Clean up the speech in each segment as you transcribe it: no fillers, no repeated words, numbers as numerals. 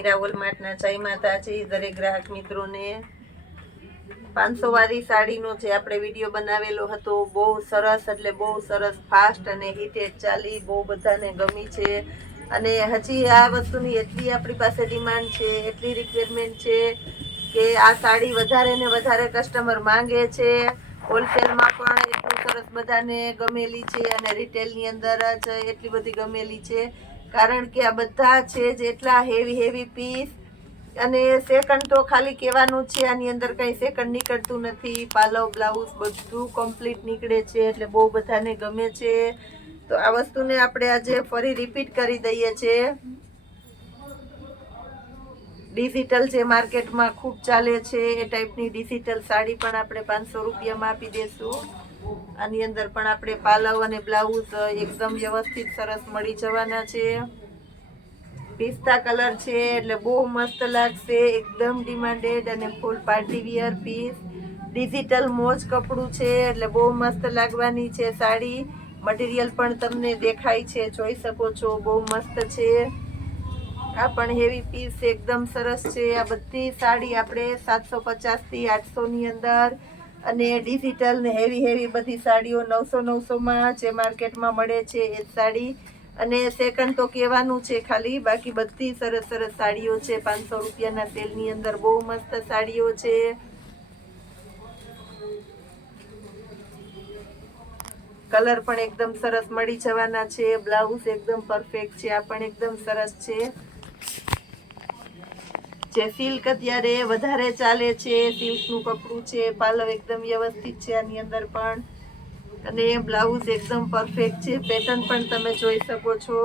મીરાવોલ માર્ટના જય માતાજી દરેક ગ્રાહક મિત્રોને 500 વાળી સાડીનો જે આપણે વિડીયો બનાવેલો હતો બહુ સરસ એટલે બહુ સરસ ફાસ્ટ અને હિટેડ ચાલી બહુ બધાને ગમી છે અને હજી આ વસ્તુની એટલી આપણી પાસે ડિમાન્ડ છે એટલી રિક્વાયરમેન્ટ છે કે આ સાડી વધારે ને વધારે કસ્ટમર માંગે છે હોલસેલમાં પણ એટલું સરસ બધાને ગમેલી છે અને રિટેલની અંદર જ એટલી બધી ગમેલી છે કારણ કે આ બધા છે જેટલા હેવી પીસ અને સેકન્ડ તો ખાલી કહેવાનું છે આની અંદર કંઈ સેકન્ડ નીકળતું નથી પાલવ બ્લાઉઝ બધું કમ્પ્લીટ નીકળે છે એટલે બહુ બધાને ગમે છે તો આ વસ્તુને આપણે આજે ફરી રિપીટ કરી દઈએ છીએ ડિજિટલ જે માર્કેટમાં ખૂબ ચાલે છે એ ટાઈપની ડિજિટલ સાડી પણ આપણે 500 રૂપિયામાં આપી દેશું આની અંદર પણ આપણે પાલવ અને બ્લાઉઝ એકદમ વ્યવસ્થિત સરસ મળી જવાના છે પિસ્તા કલર છે એટલે બહુ મસ્ત લાગશે એકદમ ડિમાન્ડેડ અને ફૂલ પાર્ટી વિયર પીસ ડિજિટલ મોજ કપડું છે એટલે બહુ મસ્ત લાગવાની છે સાડી મટીરિયલ પણ તમને દેખાય છે જોઈ શકો છો બહુ મસ્ત છે આ પણ હેવી પીસ એકદમ સરસ છે આ બધી સાડી આપણે 750 થી 800 ની અંદર અને ડિજિટલ ને હેવી બધી સાડીઓ 900 માં જે માર્કેટમાં મળે છે એ સાડી અને સેકન્ડ તો કહેવાનું છે ખાલી બાકી બધી સરસ સાડીઓ છે 500 રૂપિયાના સેલની અંદર બહુ મસ્ત સાડીઓ છે કલર પણ એકદમ સરસ મળી જવાના છે બ્લાઉઝ એકદમ પરફેક્ટ છે આ પણ એકદમ સરસ છે જે સિલ્ક અત્યારે વધારે ચાલે છે સિલ્કનું કપડું છે પાલવ એકદમ વ્યવસ્થિત છે આની અંદર પણ અને બ્લાઉઝ એકદમ પરફેક્ટ છે પેટર્ન પણ તમે જોઈ શકો છો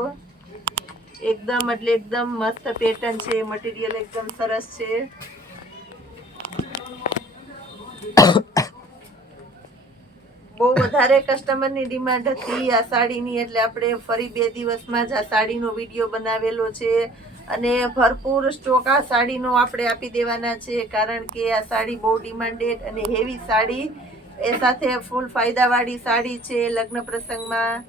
એકદમ એટલે એકદમ મસ્ત પેટર્ન છે મટીરિયલ એકદમ સરસ છે બહુ વધારે કસ્ટમરની ડિમાન્ડ હતી આ સાડીની એટલે આપણે ફરી 2 દિવસમાં જ આ સાડીનો વિડીયો બનાવેલો છે અને ભરપૂર સ્ટોક આ સાડીનો આપણે આપી દેવાના છે કારણ કે આ સાડી બહુ ડિમાન્ડેડ અને હેવી સાડી એ સાથે ફૂલ ફાયદાવાળી સાડી છે લગ્ન પ્રસંગમાં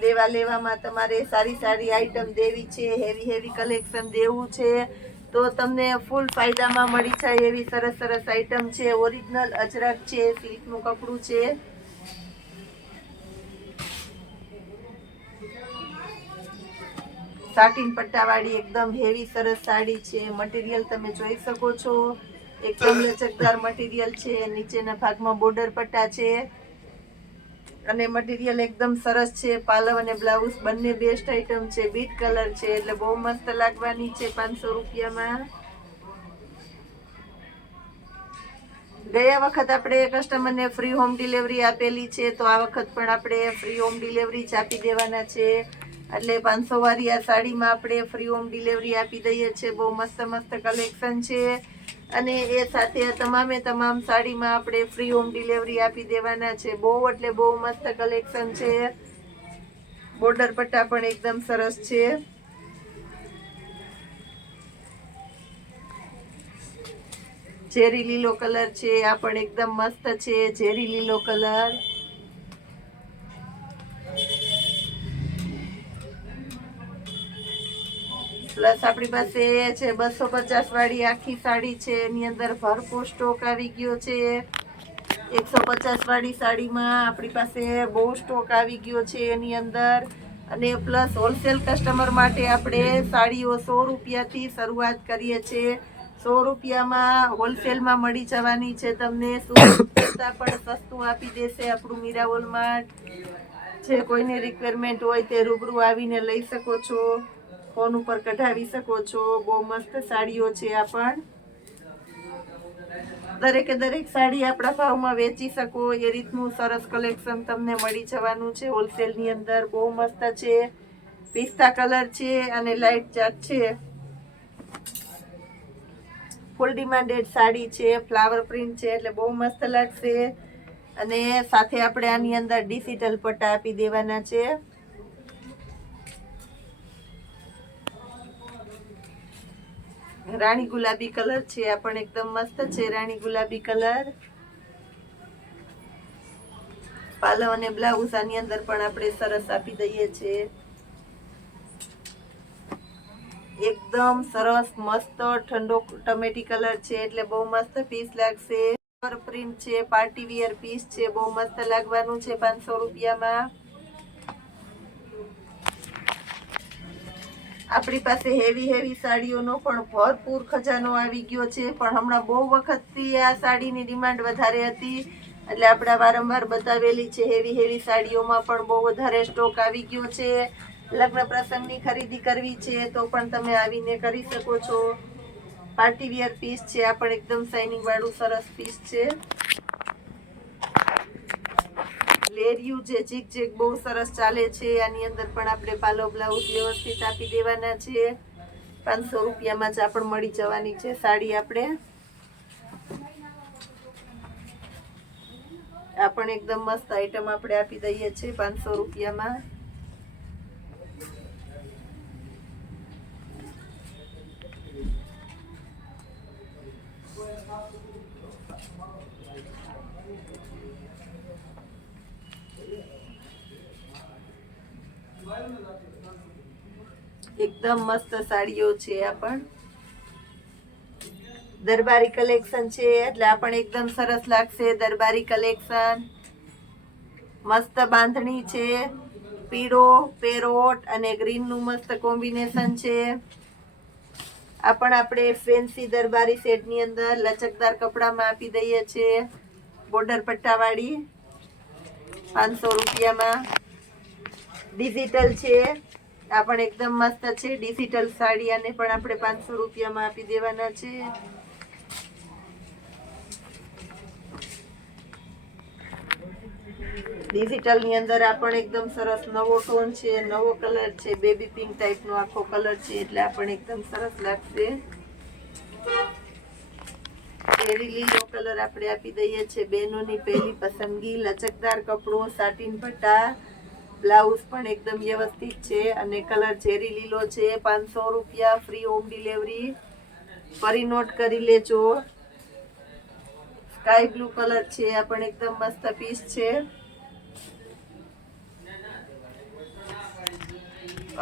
દેવા લેવામાં તમારે સારી આઈટમ દેવી છે હેવી કલેક્શન દેવું છે તો તમને ફૂલ ફાયદામાં મળી જાય એવી સરસ આઈટમ છે ઓરિજિનલ અજરક છે સિલ્કનું કપડું છે સાટીન પટ્ટાવાળી એકદમ હેવી સરસ સાડી છે મટીરિયલ તમે જોઈ શકો છો એકદમ લચકદાર મટીરિયલ છે નીચેના ભાગમાં બોર્ડર પટ્ટા છે અને મટીરિયલ એકદમ સરસ છે પાલવ અને બ્લાઉઝ બંને બેસ્ટ આઈટમ છે બીટ કલર છે એટલે બહુ મસ્ત લાગવાની છે 500 રૂપિયામાં ગયા વખત આપણે કસ્ટમરને ફ્રી હોમ ડિલિવરી આપેલી છે તો આ વખત પણ આપણે ફ્રી હોમ ડિલિવરી જ આપી દેવાના છે એટલે 500 વાળી આ સાડીમાં આપણે ફ્રી હોમ ડિલિવરી આપી દઈએ છીએ બહુ મસ્ત કલેક્શન છે અને એ સાથે તમામ સાડીમાં આપણે ફ્રી હોમ ડિલિવરી આપી દેવાના છે બહુ એટલે બહુ મસ્ત કલેક્શન છે બોર્ડર પટ્ટા પણ એકદમ સરસ છે ઝેરી લીલો કલર છે આ પણ એકદમ મસ્ત છે ઝેરી લીલો કલર પ્લસ આપણી પાસે છે 250 વાળી આખી સાડી છે એની અંદર ભરપૂર સ્ટોક આવી ગયો છે 150 વાળી સાડીમાં આપણી પાસે બહુ સ્ટોક આવી ગયો છે એની અંદર અને પ્લસ હોલસેલ કસ્ટમર માટે આપણે સાડીઓ 100 રૂપિયાથી શરૂઆત કરીએ છીએ 100 રૂપિયામાં હોલસેલમાં મળી જવાની છે તમને કરતાં પણ સસ્તું આપી દેશે આપણું મીરાવોલ માર્ટ જે કોઈને રિક્વાયરમેન્ટ હોય તે રૂબરૂ આવીને લઈ શકો છો ફોન ઉપર કઢાવી શકો છો બહુ મસ્ત સાડીઓ છે આ પણ દરેક સાડી આપણા ભાવમાં વેચી શકો એ રીતનું સરસ કલેક્શન તમને મળી જવાનું છે હોલસેલની અંદર બહુ મસ્ત છે પિસ્તા કલર છે અને લાઇટ ચાર્ટ છે ફૂલ ડિમાન્ડેડ સાડી છે ફ્લાવર પ્રિન્ટ છે એટલે બહુ મસ્ત લાગશે અને સાથે આપણે આની અંદર ડિજિટલ પટ્ટા આપી દેવાના છે રાણી ગુલાબી કલર છે આ પણ એકદમ મસ્ત છે રાણી ગુલાબી કલર પાલવ અને બ્લાઉઝ આની અંદર પણ આપણે સરસ આપી દઈએ છીએ એકદમ એકદમ સરસ મસ્ત ઠંડો ટમેટી કલર છે એટલે બહુ મસ્ત પીસ લાગશે. પ્રિન્ટ છે, પાર્ટી વિયર પીસ છે, બહુ મસ્ત લાગવાનું છે 500 રૂપિયામાં. આપણી પાસે હેવી સાડીઓનો પણ ભરપૂર ખજાનો આવી ગયો છે, પણ હમણાં બહુ વખતથી આ સાડીની ડિમાન્ડ વધારે હતી એટલે આપણે વારંવાર બતાવેલી છે. હેવી સાડીઓમાં પણ બહુ વધારે સ્ટોક આવી ગયો છે. લગ્ન પ્રસંગની ખરીદી કરવી છે તો પણ તમે આવીને કરી શકો છો. પાર્ટી વિયર પીસ છે, આ પણ એકદમ શાઇનિંગ વાળું સરસ પીસ છે. લેરિયું જે જીગ બહુ સરસ ચાલે છે. આની અંદર પણ આપણે પાલો બ્લાઉઝ વ્યવસ્થિત આપી દેવાના છે. 500 રૂપિયામાં જ પણ મળી જવાની છે સાડી. આપણે આ પણ એકદમ મસ્ત આઈટમ આપણે આપી દઈએ છીએ 500 રૂપિયામાં. એકદમ મસ્ત સાડીઓ છે. આ પણ દરબારી કલેક્શન છે એટલે આ પણ એકદમ સરસ લાગશે. દરબારી કલેક્શન મસ્ત બાંધણી છે. પીળો, પેરોટ અને ગ્રીન નું મસ્ત કોમ્બિનેશન છે. આ પણ આપણે ફેન્સી દરબારી સેટ ની અંદર લચકદાર કપડામાં આપી દઈએ છીએ. બોર્ડર પટ્ટાવાળી 500 રૂપિયામાં. ડિજિટલ છે, આ પણ એકદમ મસ્ત છે. ડિજિટલ સાડી, આને પણ આપણે 500 રૂપિયામાં આપી દેવાના છે. ડિજિટલ ની અંદર આ પણ એકદમ સરસ નવો ટોન છે, નવો કલર છે. બેબી પિંક ટાઈપ નો આખો કલર છે એટલે આ પણ એકદમ સરસ લાગશે. ચેરી લીલો કલર આપણે આપી દઈએ છીએ. બહેનોની પહેલી પસંદગી. લચકદાર કપડો, સાટીન પટ્ટા, બ્લાઉઝ પણ એકદમ વ્યવસ્થિત છે અને કલર ચેરી લીલો છે. 500 રૂપિયા, ફ્રી હોમ ડિલિવરી. ફરી નોટ કરી લેજો. સ્કાય બ્લુ કલર છે, આ પણ એકદમ મસ્ત પીસ છે.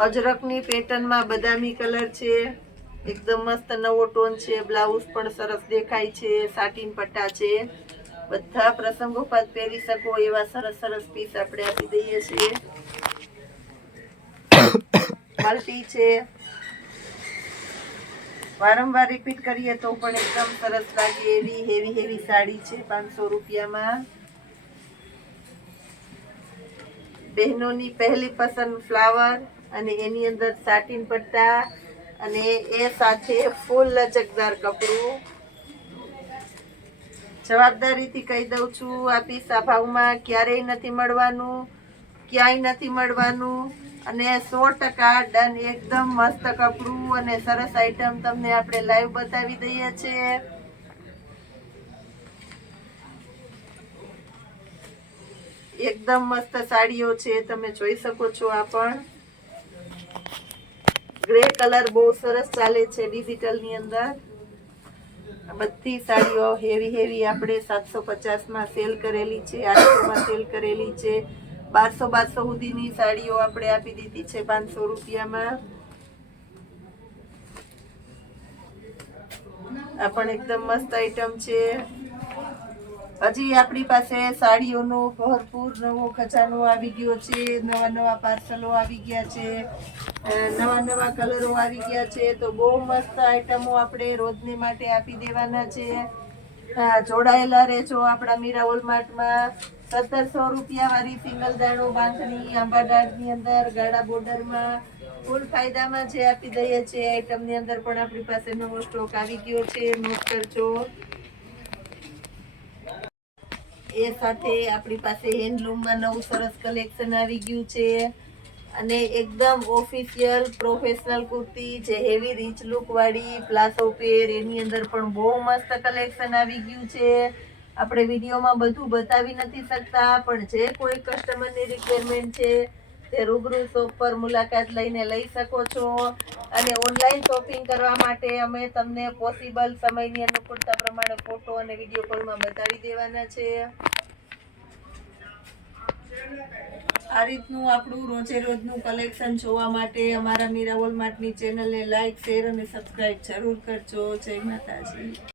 અજરકની પેટર્નમાં બદામી કલર છે, એકદમ મસ્ત નવો ટોન છે. બ્લાઉઝ પણ સરસ દેખાય છે. સાટીન પટ્ટા છે. બધા પ્રસંગોપાત પહેરી શકો એવા સરસ પીસ આપણે આપી દઈએ છીએ. મલ્ટી છે, વારંવાર રિપીટ કરીએ તો પણ એકદમ સરસ લાગે એવી હેવી સાડી છે 500 રૂપિયામાં. બહેનોની પહેલી પસંદ ફ્લાવર અને એની અંદર સાટીન પટ્ટા અને એ સાથે ફૂલ લચકદાર કપડું. જવાબદારીથી કહી દઉં છું, આ પીસ આ ભાવમાં ક્યારેય નથી મળવાનું, ક્યાંય નથી મળવાનું અને 100% ડન. એકદમ મસ્ત કપડું અને સરસ આઈટમ તમને આપણે લાઈવ બતાવી દઈએ છીએ. એકદમ મસ્ત સાડીઓ છે, તમે જોઈ શકો છો. આ પણ ગ્રે કલર બહુ સરસ ચાલે છે ડિજિટલ ની અંદર. બધી સાડીઓ હેવી આપણે 750 માં સેલ કરેલી છે, 800 માં સેલ કરેલી છે. 1200 સુધીની સાડીઓ આપણે આપી દીધી છે 500 રૂપિયામાં. આ પણ એકદમ મસ્ત આઈટમ છે. હજી આપણી પાસે સાડીઓનો ભરપૂર નવો ખજાનો આવી ગયો છે. નવા પાર્સલો આવી ગયા છે, નવા કલરો આવી ગયા છે. તો બહુ મસ્ત આઈટમો આપણે રોજને માટે આપી દેવાના છે. જોડાયેલા રહેજો આપણા મીરા હોલમાર્ટમાં. 1700 રૂપિયા વાળી સિંગલ દાણો બાંધણી આંબાડાળ ની અંદર ગાળા બોર્ડરમાં ફૂલ ફાયદામાં જે આપી દઈએ છીએ. આઈટમ ની અંદર પણ આપણી પાસે નવો સ્ટોક આવી ગયો છે, નોટ કરજો. એ સાથે આપણી પાસે હેન્ડલૂમમાં નવું સરસ કલેક્શન આવી ગયું છે અને એકદમ ઓફિશિયલ પ્રોફેશનલ કુર્તી જે હેવી રીચ લુક વાળી પ્લાઝો પેર, એની અંદર પણ બહુ મસ્ત કલેક્શન આવી ગયું છે. આપણે વિડીયોમાં બધું બતાવી નથી શકતા, પણ જે કોઈ કસ્ટમરની રિક્વાયરમેન્ટ છે તે રૂબરૂ શોપ પર મુલાકાત લઈને લઈ શકો છો. અને ઓનલાઈન શોપિંગ કરવા માટે અમે તમને પોસિબલ સમયની અનુકૂળતા પ્રમાણે ફોટો અને વિડીયો કોલમાં બતાવી દેવાના છે. આ રીતનું આપણું રોજે રોજનું કલેક્શન જોવા માટે અમારા મીરા વોલમાર્ટની ચેનલને લાઈક શેર અને સબસ્ક્રાઇબ જરૂર કરજો. જય માતાજી.